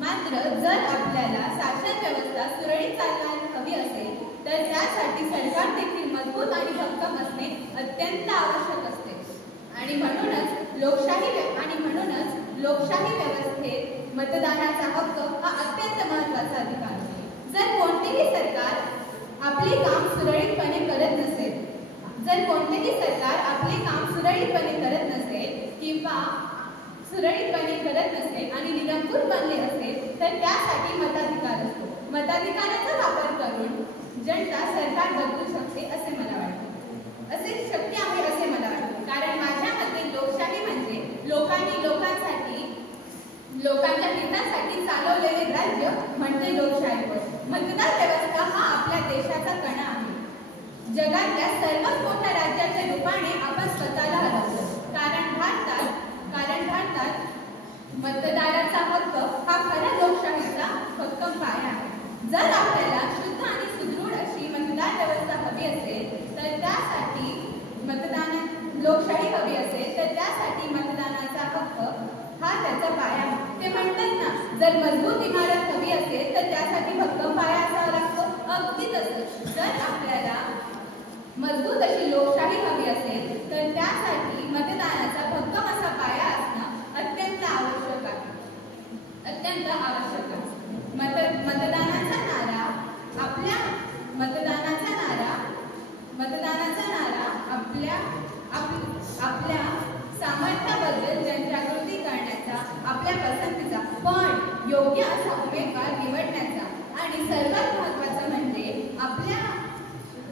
मात्र जर आपल्याला शासन व्यवस्था सुरळीत चालवायला हवी असेल तर त्यासाठी सरकार देखील मजबूत आणि भक्कम असणे अत्यंत आवश्यक असते आणि म्हणूनच लोकशाही व्यवस्थेत मतदानाचा हक्क हा अत्यंत महत्त्वाचा अधिकार आहे। जर कोणतेही सरकार आपले काम सुरळीतपणे करत नसेल आणि निरंकुश बनले असेल तर त्यासाठी मताधिकार असतो। मताधिकाराचा वापर करून जनता सरकार बदलू शकते असे मला वाटते, असे शक्य आहे असे मला वाटते। कारण माझ्या मते लोकशाही म्हणजे लोकांच्या हितासाठी चालवलेले राज्य म्हणजे लोकशाही होय। मतदार व्यवस्था हा आपल्या देशाचा कणा आहे। जगातल्या सर्वात मोठ्या राज्याच्या रूपाने आपण स्वतःला हरवतो, कारण भारतात मतदाराचा हक्क हा खऱ्या लोकशाहीचा भक्कम पाया आहे। जर आपल्याला शुद्ध आणि सुदृढ अशी मतदार व्यवस्था हवी असेल तर त्यासाठी मतदानाचा हक्क हा त्याचा पाया आहे। ते म्हणतात ना, जर मजबूत इमारत हवी असेल तर त्यासाठी भक्कम पाया असावा लागतो। अगदी तसंच जर आपल्याला मजबूत अशी लोकशाही हवी असेल तर त्यासाठी मतदानाचा भक्कम असा पाया असणं अत्यंत आवश्यक आहे। मतदानाचा नारा आपल्या सामर्थ्याबद्दल जनजागृती करण्याचा, आपल्या पसंतीचा पण योग्य असा उमेदवार निवडण्याचा आणि सर्वात महत्त्वाचं म्हणजे आपल्या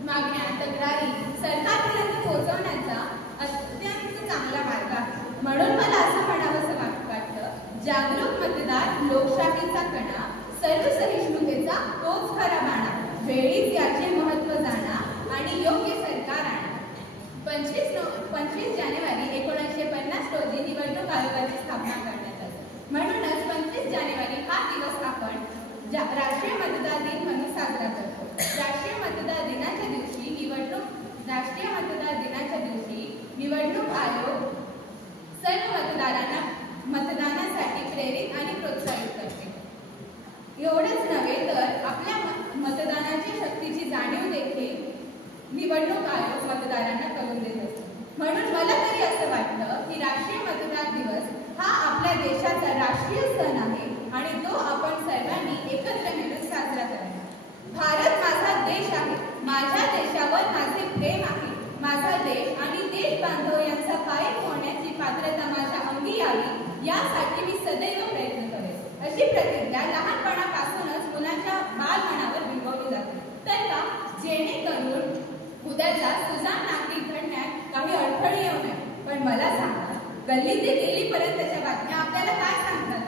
मागण्या तक्रारी सरकारपर्यंत पोहोचवण्याचा अत्यंत चांगला मार्ग आहे। म्हणून मला असं म्हणावंसं वाटतं, जागरूक मतदार लोकशाहीचा कणा, सर्वसहिष्णुतेचा तोच खरा बाणा, वेळीच याचे महत्त्व जाणा आणि योग्य सरकार आणा। 25 जानेवारी 1950 रोजी निवडणूक आयोगाची स्थापना करण्यात आली। म्हणूनच 25 जानेवारी हा दिवस आपण राष्ट्रीय मतदार दिन म्हणून साजरा करतो। राष्ट्रीय मतदार दिनाच्या दिवशी निवडणूक आयोग सर्व मतदारांना मतदानासाठी प्रेरित आणि प्रोत्साहित करते। एवढेच नव्हे तर आपल्या मतदानाच्या शक्तीची जाणीव देखील निवडणूक आयोग मतदारांना करून देत असतो। म्हणून मला तरी असं वाटतं की राष्ट्रीय मतदार दिवस हा आपल्या देशाचा राष्ट्रीय सण आहे आणि तो आपण सर्वांनी एकत्र मिळून साजरा करावा। भारत माझा देश आहे, माझ्या देशावर माझे प्रेम आहे। माझा देश आणि देश बांधव यांचा पायक होण्याची पात्रता माझ्या अंगी यावी यासाठी मी सदैव प्रयत्न करेन, अशी प्रतिज्ञा लहानपणापासूनच मुलांच्या बालमनावर बिंबवली जाते। तर का जेणेकरून उद्याचा सुजाण नागरिक घडण्यात काही अडथळे येऊ नये। पण मला सांगा, गल्ली ते दिल्लीपर्यंतच्या बातम्या आपल्याला काय सांगतात?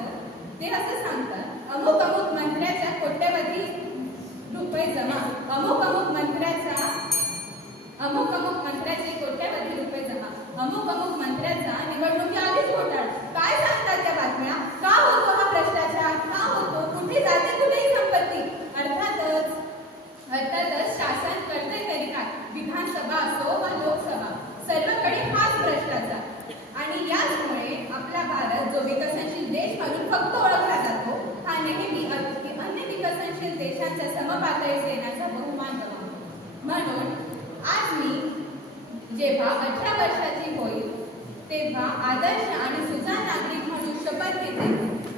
ते असं सांगतात, अमुक मंत्र्याच्या कोट्यवधी रुपये जमा, अमुक मंत्र्याचे कोट्यवधी रुपये जमा, अमुक मंत्र्याचा निवडणुकीआधीच घोटाळा। काय सांगतात त्या बातम्या? का होतो हा भ्रष्टाचार? का होतो? कुठे जाते कुठेही संपत्ती? अर्थातच शासन करते तरी काय? विधानसभा असो वा लोकसभा, सर्वकडे हाच भ्रष्टाचार। आणि याचमुळे आपला भारत जो विकसनशील देश म्हणून फक्त ओळखला जातो, हा नेहमी अन्य विकसनशील देशांच्या समपातळीस येण्याचा बहुमान गमावतो। म्हणून आज मी जेव्हा 18 वर्षाची होईल तेव्हा आदर्श आणि सुजाण नागरिक म्हणून शपथ घेते,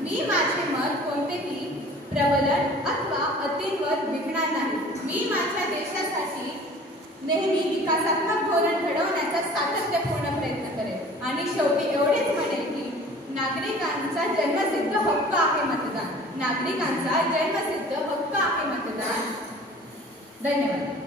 मी माझे मत कोणतेही प्रबलन अथवा अटींवर विकणार नाही। मी माझ्या देशासाठी नेहमी विकासात्मक धोरण घडवण्याचा सातत्यपूर्ण प्रयत्न करेन आणि शेवटी एवढेच म्हणेन की नागरिकांचा जन्मसिद्ध हक्क आहे मतदान। धन्यवाद।